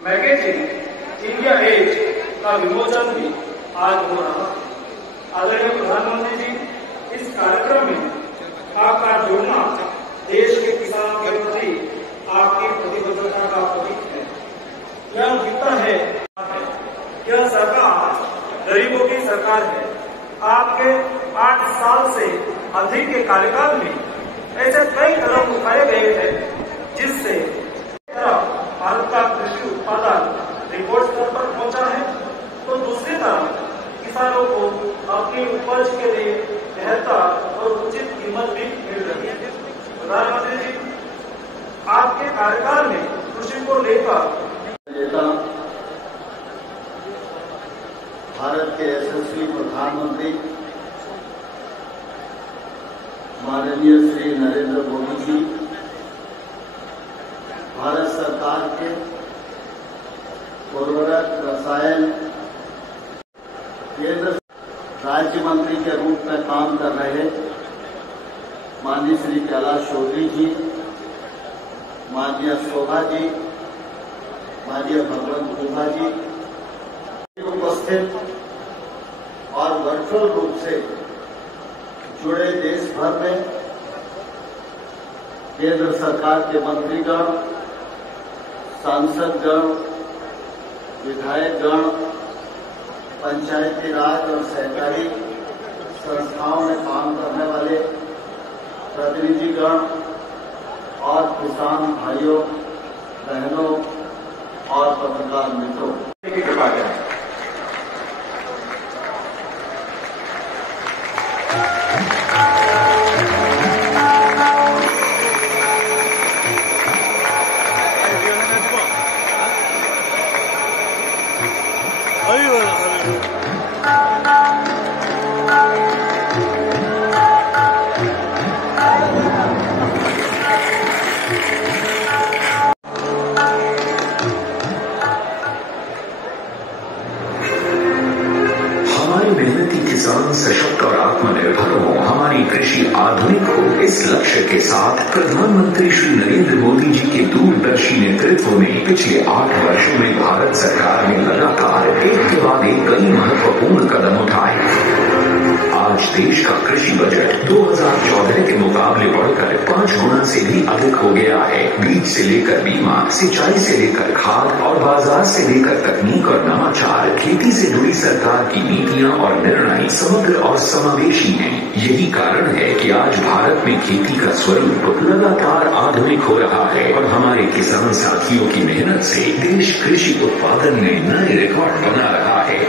Magazine India as का विमोचन भी आज हो रहा है। आदरणीय प्रधानमंत्री जी, इस कार्यक्रम में आपका जुड़ना देश के किसानों के प्रति आपकी प्रतिबद्धता का प्रतीक है। यह दिखता है यह सरकार गरीबों की सरकार है। आपके 8 साल से अधिक के कार्यकाल में ऐसे कई कदम उठाए गए हैं जिससे भारत का कृषि उत्पादन रिकॉर्ड स्तर पर पहुंचा है, तो दूसरी तरफ किसानों को अपनी उपज के लिए बेहतर और उचित कीमत भी मिल रही है। प्रधानमंत्री जी, आपके कार्यकाल में कृषि को लेकर भारत के यशस्वी प्रधानमंत्री माननीय श्री नरेंद्र मोदी जी, भारत सरकार के उर्वरक रसायन केंद्र राज्य मंत्री के रूप में काम कर रहे माननीय श्री कैलाश चौधरी जी, माननीय शोभा जी, माननीय भगवंत कुंभा जी उपस्थित और वर्चुअल रूप से जुड़े देश भर में केंद्र सरकार के मंत्रीगण, सांसदगण, विधायकगण, पंचायती राज और सहकारी संस्थाओं में काम करने वाले प्रतिनिधिगण और किसान भाइयों बहनों और पत्रकार मित्रों की कृपा करें। किसान सशक्त और आत्मनिर्भर हो, हमारी कृषि आधुनिक हो, इस लक्ष्य के साथ प्रधानमंत्री श्री नरेंद्र मोदी जी के दूरदर्शी नेतृत्व में पिछले 8 वर्षों में भारत सरकार ने लगातार एक के बाद एक कई महत्वपूर्ण कदम उठाए। आज देश का कृषि बजट 2014 के मुकाबले बढ़कर 5 गुना से भी अधिक हो गया है। बीज से लेकर बीमा, सिंचाई से लेकर खाद और बाजार से लेकर तकनीक और नवाचार, खेती से जुड़ी सरकार की नीतियां और निर्णय समग्र और समावेशी हैं। यही कारण है कि आज भारत में खेती का स्वरूप लगातार आधुनिक हो रहा है और हमारे किसान साथियों की मेहनत से देश कृषि उत्पादन में नए रिकॉर्ड बना रहा है।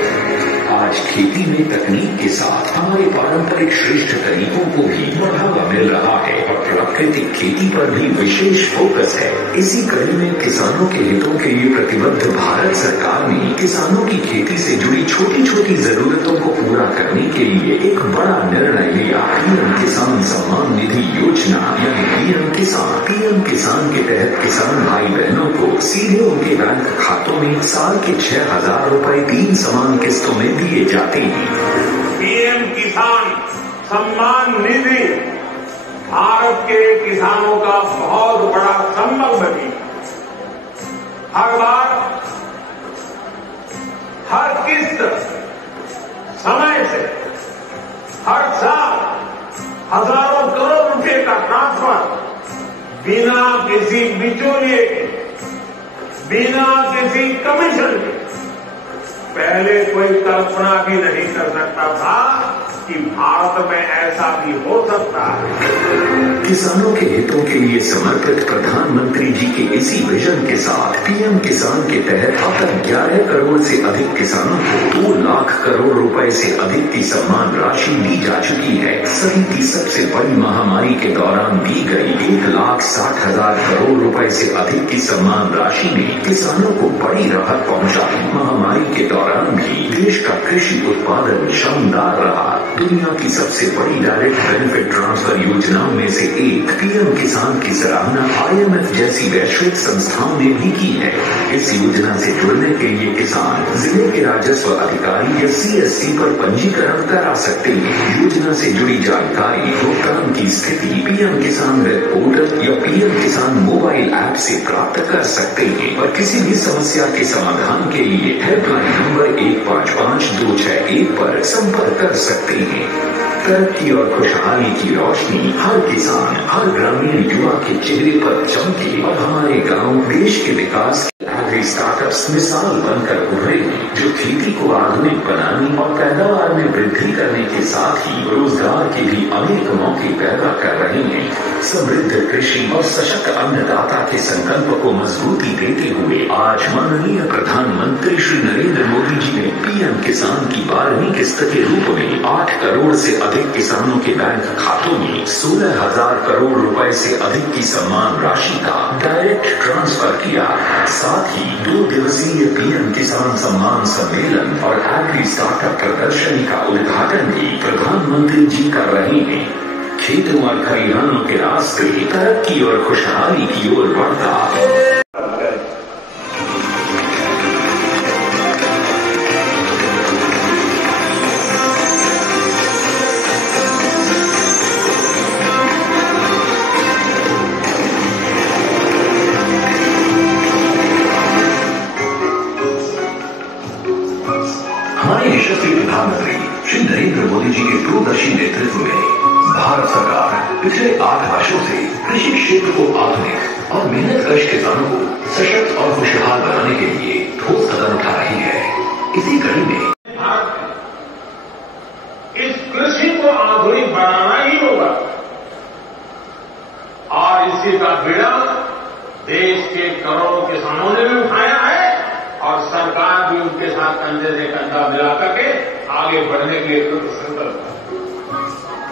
आज खेती में तकनीक के साथ हमारे पारंपरिक श्रेष्ठ तरीकों को भी बढ़ावा मिल रहा है और प्राकृतिक खेती पर भी विशेष फोकस है। इसी कड़ी में किसानों के हितों के लिए प्रतिबद्ध भारत सरकार ने किसानों की खेती से जुड़ी छोटी छोटी जरूरतों को पूरा करने के लिए एक बड़ा निर्णय लिया। पीएम किसान सम्मान निधि योजना यानी पीएम किसान के तहत किसान भाई बहनों को सीधे उनके बैंक खातों में साल के 6,000 रूपये 3 समान किस्तों में दिए जाते हैं। पीएम किसान सम्मान निधि भारत के किसानों का बहुत बड़ा संबल बनी। हर बार हर किस्त समय से हर साल हजारों करोड़ रुपए का ट्रांसफर बिना किसी बिचौलिए के, बिना किसी कमीशन के। पहले कोई कल्पना भी नहीं कर सकता था कि भारत में ऐसा भी हो सकता है। किसानों के हितों के लिए समर्पित प्रधानमंत्री जी के इसी विजन के साथ पीएम किसान के तहत अब तक 11 करोड़ से अधिक किसानों को 2 लाख करोड़ रुपए से अधिक की सम्मान राशि दी जा चुकी है। सदी की सबसे बड़ी महामारी के दौरान दी गई 1,60,000 करोड़ रुपए से अधिक की सम्मान राशि ने किसानों को बड़ी राहत पहुंचाई। महामारी के दौरान भी देश का कृषि उत्पादन शानदार रहा। दुनिया की सबसे बड़ी डायरेक्ट बेनिफिट ट्रांसफर योजनाओं में से एक पीएम किसान की सराहना IMF जैसी वैश्विक संस्थाओं ने भी की है। इस योजना से जुड़ने के लिए किसान जिले के राजस्व अधिकारी या CSC पर पंजीकरण करा सकते हैं। योजना से जुड़ी जानकारी, भुगतान की स्थिति पीएम किसान वेब पोर्टल या पीएम किसान मोबाइल ऐप से प्राप्त कर सकते हैं और किसी भी समस्या के समाधान के लिए हेल्पलाइन नंबर 155261 पर संपर्क कर सकते हैं। तरक्की और खुशहाली की रोशनी हर किसान, हर ग्रामीण युवा के चेहरे पर चमके और हमारे गांव देश के विकास एग्री स्टार्टअप्स मिसाल बनकर उभरे हैं, जो खेती को आधुनिक बनाने और पैदावार में वृद्धि करने के साथ ही रोजगार के भी अनेक मौके पैदा कर रहे हैं। समृद्ध कृषि और सशक्त अन्नदाता के संकल्प को मजबूती देते हुए आज माननीय प्रधानमंत्री श्री नरेंद्र मोदी जी ने पीएम किसान की 12वीं किस्त के रूप में 8 करोड़ से अधिक किसानों के बैंक खातों में 16,000 करोड़ रुपए से अधिक की सम्मान राशि का डायरेक्ट ट्रांसफर किया। साथ ही 2 दिवसीय पीएम किसान सम्मान सम्मेलन और एग्री स्टार्टअप प्रदर्शनी का उद्घाटन भी प्रधानमंत्री जी कर रहे हैं। खेतों और खलिहानों के रास्ते तरक्की और खुशहाली की ओर बढ़ता है। हमारे यशस्वी प्रधानमंत्री श्री नरेंद्र मोदी जी के दूरदर्शी नेतृत्व में भारत सरकार पिछले 8 वर्षों से कृषि क्षेत्र को आधुनिक और मेहनतकश किसानों को सशक्त और खुशहाल बनाने के लिए ठोस कदम उठा रही है। इसी कड़ी में इस कृषि को आधुनिक बनाना ही होगा और इसी का बीड़ा देश के करोड़ों किसानों ने भी उठाया है और सरकार भी उनके साथ कंधे से कंधा मिला करके आगे बढ़ने के लिए संकल्प है।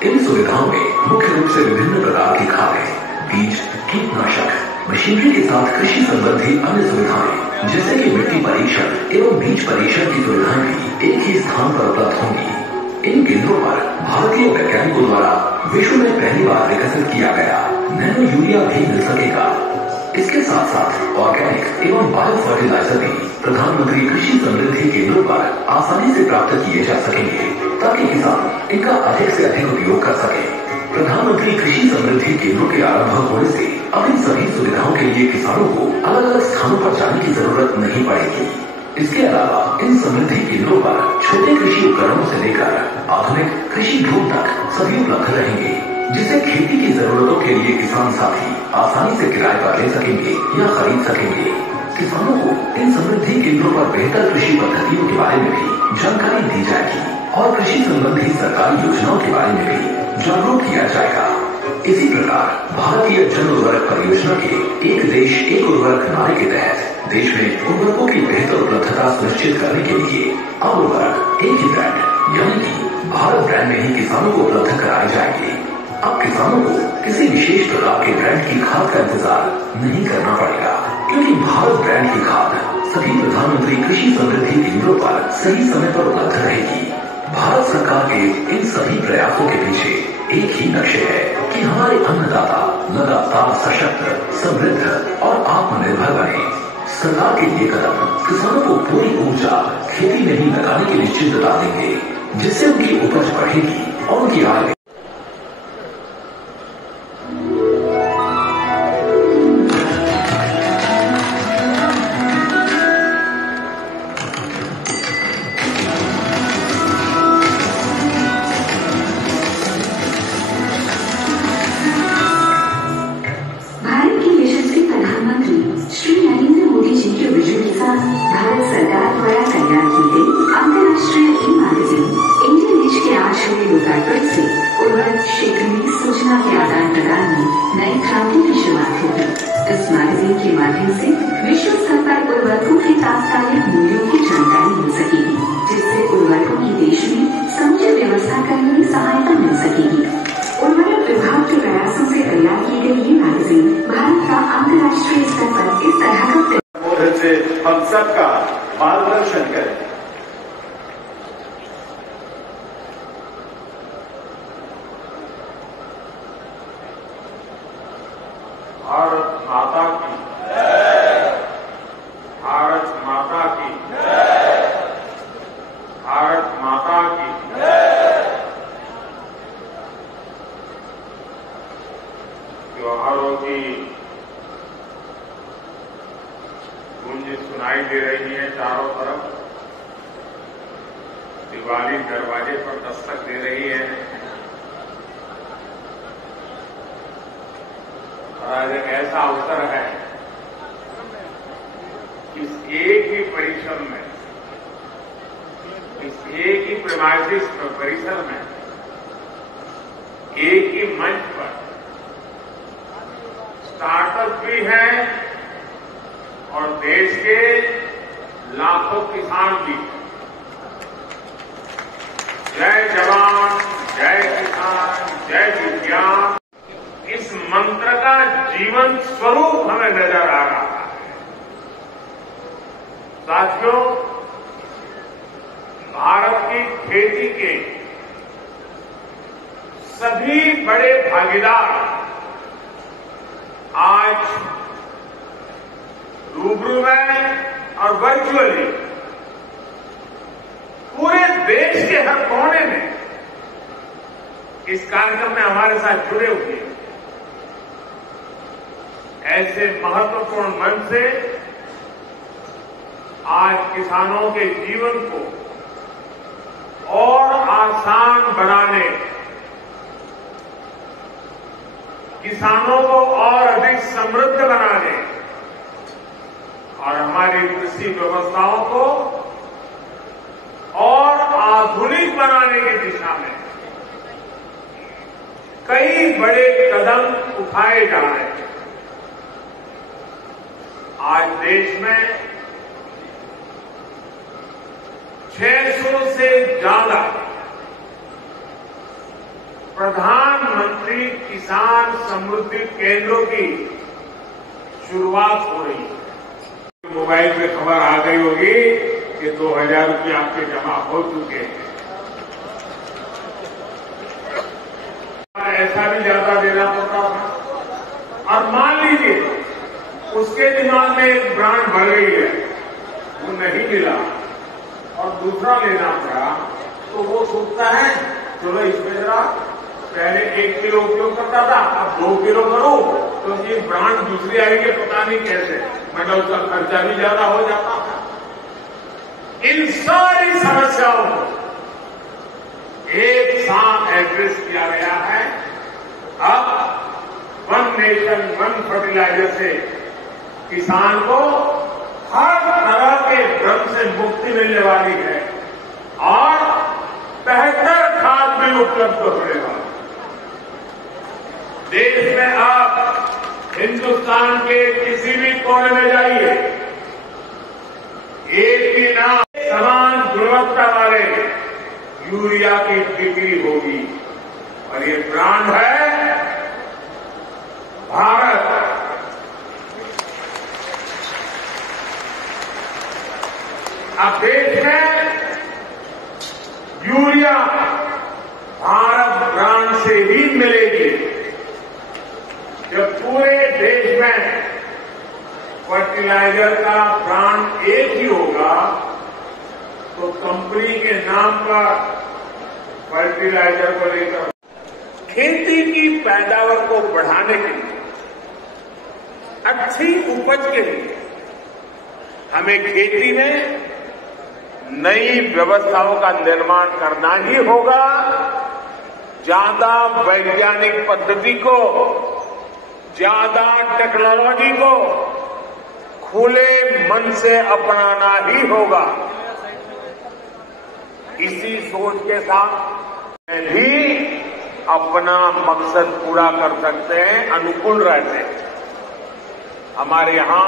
इन सुविधाओं में मुख्य रूप से विभिन्न प्रकार की खादें, बीज, कीटनाशक, मशीनरी के साथ कृषि संबंधी अन्य सुविधाएं जैसे कि मिट्टी परीक्षण एवं बीज परीक्षण की सुविधाएं भी एक ही स्थान पर उपलब्ध होंगी। इन केंद्रों पर भारतीय वैज्ञानिकों द्वारा विश्व में पहली बार विकसित किया गया नैनो यूरिया भी मिल सकेगा। इसके साथ साथ ऑर्गेनिक एवं बायो फर्टिलाइजर भी प्रधानमंत्री कृषि समृद्धि केंद्रों पर आसानी से प्राप्त किए जा सकेंगे ताकि किसान इनका अधिक से अधिक उपयोग कर सके। प्रधानमंत्री कृषि समृद्धि केंद्रों के आरंभ होने से अब इन सभी सुविधाओं के लिए किसानों को अलग अलग स्थानों पर जाने की जरूरत नहीं पड़ेगी। इसके अलावा इन समृद्धि केंद्रों पर छोटे कृषि उपकरणों से लेकर आधुनिक कृषि ड्रोन तक सभी उपलब्ध रहेंगे, जिससे खेती की जरूरतों के लिए किसान साथी आसानी से किराए पर ले सकेंगे या खरीद सकेंगे। किसानों को इन समृद्धि केंद्रों पर बेहतर कृषि पद्धतियों के बारे में भी जानकारी दी जाएगी और कृषि संबंधी सरकारी योजनाओं के बारे में भी जागरूक किया जाएगा। इसी प्रकार भारतीय जन उर्वरक परियोजना के एक देश एक उर्वरक नारे के तहत देश में उर्वरकों की बेहतर उपलब्धता सुनिश्चित करने के लिए अब उर्वरक एक ही ब्रांड यानी कि भारत ब्रांड में ही किसानों को उपलब्ध कराए जाएंगे। अब किसानों को किसी विशेष प्रकार के ब्रांड की खाद का इंतजार नहीं करना पड़ेगा, क्योंकि भारत ब्रांड की खाद सभी प्रधानमंत्री कृषि समृद्धि केंद्रों पर सही समय पर उपलब्ध रहेगी। भारत सरकार के इन सभी प्रयासों के पीछे एक ही लक्ष्य है कि हमारे अन्नदाता लगातार सशक्त, समृद्ध और आत्मनिर्भर बने। सरकार के ये कदम किसानों को पूरी ऊर्जा खेती में ही लगाने की निश्चितता देंगे, जिससे उनकी उपज बढ़ेगी और उनकी आय हम सबका मार्गदर्शन करें। माता की, भारत माता की, भारत माता की। त्योहारों की गूंज सुनाई दे रही है चारों तरफ। दिवाली दरवाजे पर दस्तक दे रही है। और आज एक ऐसा अवसर है कि इस एक ही परिसर में, इस एक ही प्रीमाइसिस परिसर में, एक ही मंच पर स्टार्टअप भी हैं और देश के लाखों किसान भी। जय जवान, जय किसान, जय विज्ञान, इस मंत्र का जीवन स्वरूप हमें नजर आ रहा है। साथियों, भारत की खेती के सभी बड़े भागीदार आज रूबरू में और वर्चुअली पूरे देश के हर कोने में इस कार्यक्रम में हमारे साथ जुड़े हुए हैं। ऐसे महत्वपूर्ण मंच से आज किसानों के जीवन को और आसान बनाने, किसानों को और अधिक समृद्ध बनाने और हमारी कृषि व्यवस्थाओं को और आधुनिक बनाने की दिशा में कई बड़े कदम उठाए जा रहे हैं। आज देश में 600 से ज्यादा प्रधानमंत्री किसान समृद्धि केंद्रों की शुरुआत हो रही है। मोबाइल पे खबर आ गई होगी कि 2000 रुपये आपके जमा हो चुके हैं। ऐसा भी ज्यादा देना पड़ता था। और मान लीजिए उसके दिमाग में एक ब्रांड भर गई है, वो नहीं मिला और दूसरा लेना पड़ा, तो वो सोचता है चलो इसमें जरा पहले 1 किलो उपयोग करता था, अब 2 किलो करूं तो ये ब्रांड दूसरी आएगी, पता नहीं कैसे, मतलब उसका खर्चा भी ज्यादा हो जाता था। इन सारी समस्याओं को एक साथ एड्रेस किया गया है। अब वन नेशन वन फर्टिलाइजर से किसान को हर तरह के भ्रम से मुक्ति मिलने वाली है और बेहतर खाद भी उपलब्ध होने वाली। देश में आप हिंदुस्तान के किसी भी कोने में जाइए, एक ही नाम समान गुणवत्ता वाले यूरिया की बिक्री होगी और ये ब्रांड है भारत। अब देश में यूरिया भारत ब्रांड से ही मिलेगी। जब पूरे देश में फर्टिलाइजर का ब्रांड एक ही होगा तो कंपनी के नाम पर फर्टिलाइजर को लेकर खेती की पैदावार को बढ़ाने के लिए, अच्छी उपज के लिए हमें खेती में नई व्यवस्थाओं का निर्माण करना ही होगा। ज्यादा वैज्ञानिक पद्धति को, ज्यादा टेक्नोलॉजी को खुले मन से अपनाना ही होगा। इसी सोच के साथ में भी अपना मकसद पूरा कर सकते हैं, अनुकूल रहते हैं। हमारे यहां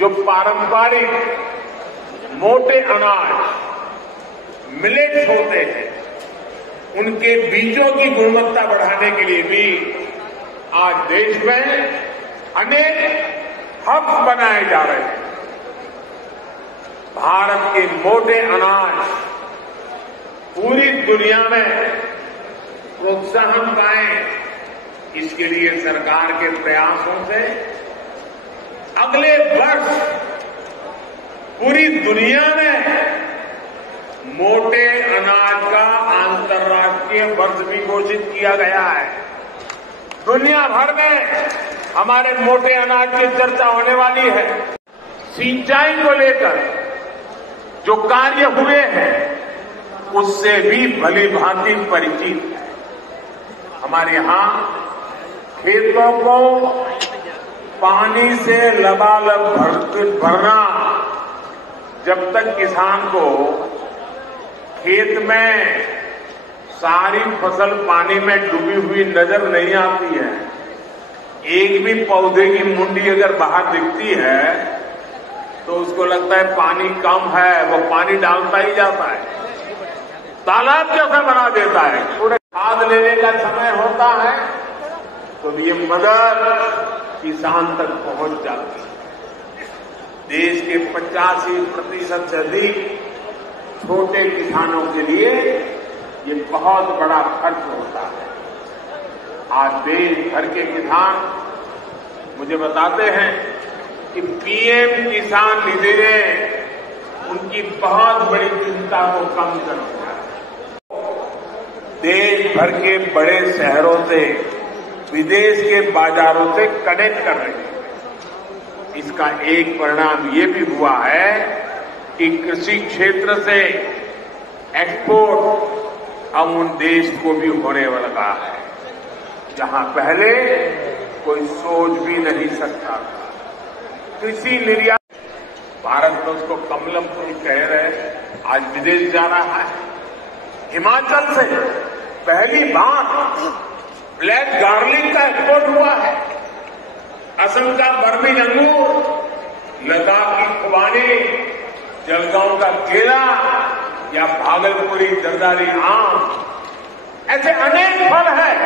जो पारंपरिक मोटे अनाज मिलेट्स होते हैं, उनके बीजों की गुणवत्ता बढ़ाने के लिए भी आज देश में अनेक हब्स बनाए जा रहे हैं। भारत के मोटे अनाज पूरी दुनिया में प्रोत्साहन पाएं इसके लिए सरकार के प्रयासों से अगले वर्ष पूरी दुनिया में मोटे अनाज का अंतर्राष्ट्रीय वर्ष भी घोषित किया गया है। दुनिया भर में हमारे मोटे अनाज की चर्चा होने वाली है। सिंचाई को लेकर जो कार्य हुए हैं उससे भी भली भांति परिचित है। हमारे यहां खेतों को पानी से लबालब भरना, जब तक किसान को खेत में सारी फसल पानी में डूबी हुई नजर नहीं आती है, एक भी पौधे की मुंडी अगर बाहर दिखती है तो उसको लगता है पानी कम है, वो पानी डालता ही जाता है, तालाब जैसा बना देता है। पूरे खाद लेने का समय होता है तो ये मदद किसान तक पहुंच जाती है। देश के 85% से अधिक छोटे किसानों के लिए ये बहुत बड़ा खर्च होता है। आज देश भर के किसान मुझे बताते हैं कि पीएम किसान निधि ने उनकी बहुत बड़ी चिंता को कम कर दिया है। देश भर के बड़े शहरों से विदेश के बाजारों से कनेक्ट कर रहे हैं। इसका एक परिणाम ये भी हुआ है कि कृषि क्षेत्र से एक्सपोर्ट अब उन देश को भी होने लगा है जहां पहले कोई सोच भी नहीं सकता था। कृषि निर्यात, भारत में उसको कमलम फूल कह रहे, आज विदेश जा रहा है। हिमाचल से पहली बार ब्लैक गार्लिक का एक्सपोर्ट हुआ है। असम का बर्मी अंगूर, लद्दाख की खुबानी, जलगांव का केला या भागलपुरी जरदारी आम, ऐसे अनेक फल हैं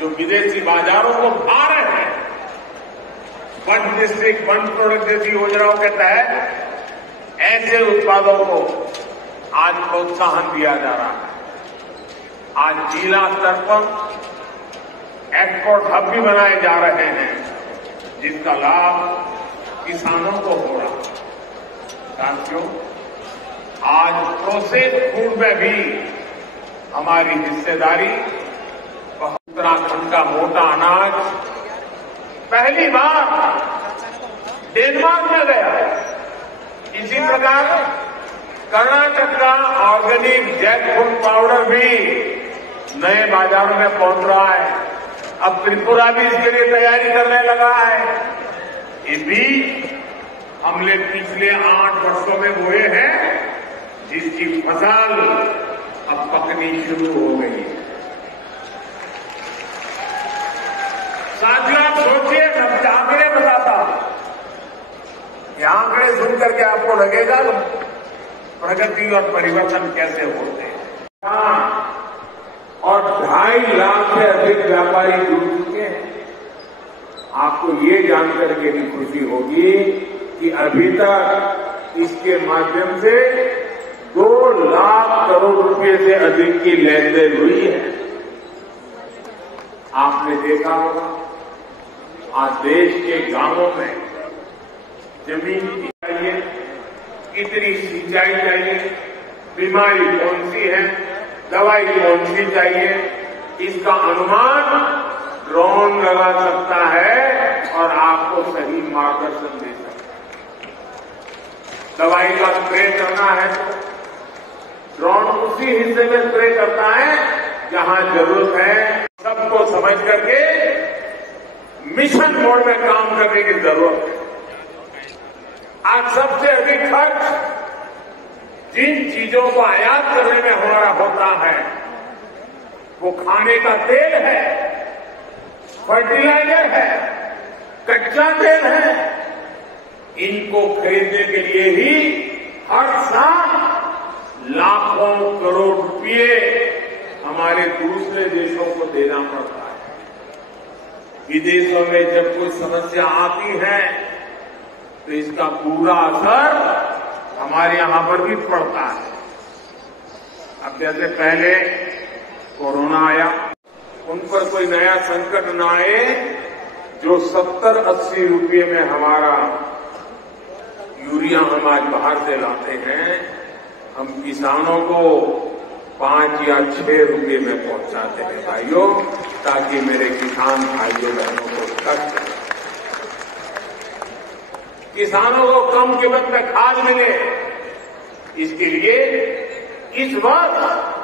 जो विदेशी बाजारों को भा रहे हैं। वन डिस्ट्रिक्ट वन प्रोडक्ट जैसी योजनाओं के तहत ऐसे उत्पादों को आज प्रोत्साहन दिया जा रहा है। आज जिला स्तर पर एक्सपोर्ट हब भी बनाए जा रहे हैं जिसका लाभ किसानों को हो रहा है। साथियों, आज प्रोसेस फूड में भी हमारी हिस्सेदारी, उत्तराखंड का मोटा अनाज पहली बार डेनमार्क में गया। इसी प्रकार कर्नाटक का ऑर्गेनिक जैकफ्रूट पाउडर भी नए बाजारों में पहुंच रहा है। अब त्रिपुरा भी इसके लिए तैयारी करने लगा है। ये बीज हमने पिछले 8 वर्षों में बोए हैं जिसकी फसल अब पकनी शुरू हो गई है। साथियों, आप सोचिए, मैं आंकड़े बताता हूं। ये आंकड़े सुनकर के आपको लगेगा प्रगति और परिवर्तन कैसे होते हैं। और 2.5 लाख से अधिक व्यापारी जुड़ चुके हैं। आपको ये जानकर के भी खुशी होगी कि अभी तक इसके माध्यम से 2 लाख करोड़ रुपए से अधिक की लेन देन हुई है। आपने देखा होगा आज देश के गांवों में जमीन की चाहिए, कितनी सिंचाई चाहिए, बीमारी कौन सी है, दवाई कौन सी चाहिए, इसका अनुमान ड्रोन लगा सकता है और आपको सही मार्गदर्शन दे सकता है। दवाई का स्प्रे करना है तो ड्रोन उसी हिस्से में स्प्रे करता है जहां जरूरत है। सबको समझ करके मिशन मोड में काम करने की जरूरत है। आज सबसे अधिक खर्च जिन चीजों को आयात करने में हमारा होता है वो खाने का तेल है, फर्टिलाइजर है, कच्चा तेल है। इनको खरीदने के लिए ही हर साल लाखों करोड़ रुपए हमारे दूसरे देशों को देना पड़ता है। विदेशों में जब कोई समस्या आती है तो इसका पूरा असर हमारे यहां पर भी पड़ता है। अब जैसे पहले कोरोना आया, उन पर कोई नया संकट न आए। जो 70-80 रुपये में हमारा यूरिया हम आज बाहर से लाते हैं, हम किसानों को 5 या 6 रुपये में पहुंचाते हैं भाइयों, ताकि मेरे किसान भाइयों बहनों को कष्ट, किसानों को कम कीमत में खाद मिले। इसके लिए इस वक्त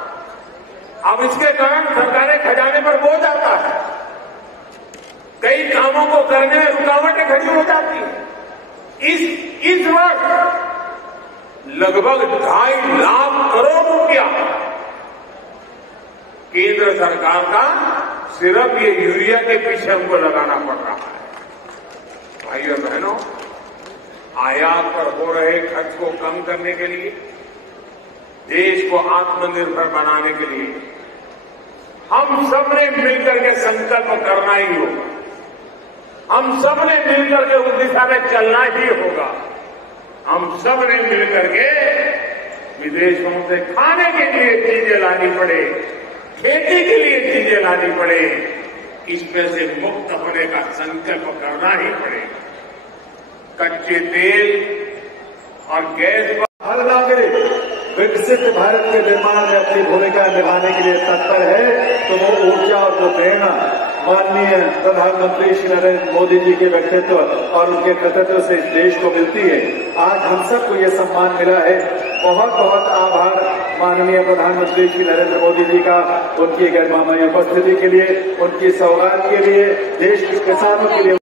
अब इसके कारण सरकारी खजाने पर बोझ आता है, कई कामों को करने में रुकावटें खड़ी हो जाती है। इस वक्त लगभग 2.5 लाख करोड़ रुपया केंद्र सरकार का सिर्फ ये यूरिया के पीछे हमको लगाना पड़ रहा है। भाइयों बहनों, आयात पर हो रहे खर्च को कम करने के लिए, देश को आत्मनिर्भर बनाने के लिए हम सबने मिलकर के संकल्प करना ही होगा। हम सबने मिलकर के उस दिशा में चलना ही होगा। हम सबने मिलकर के विदेशों से खाने के लिए चीजें लानी पड़े, खेती के लिए चीजें लानी पड़े, इसमें से मुक्त होने का संकल्प करना ही पड़ेगा। कच्चे तेल और गैस पर हर नागरिक विकसित भारत के निर्माण में अपनी भूमिका निभाने के लिए तत्पर है, तो वो ऊर्जा और वो प्रेरणा माननीय प्रधानमंत्री श्री नरेंद्र मोदी जी के व्यक्तित्व और उनके कर्तव्य से इस देश को मिलती है। आज हम सबको ये सम्मान मिला है। बहुत बहुत आभार माननीय प्रधानमंत्री श्री नरेंद्र मोदी जी का, उनकी गैरमामूली उपस्थिति के लिए, उनकी सौगात के लिए, देश के किसानों के लिए।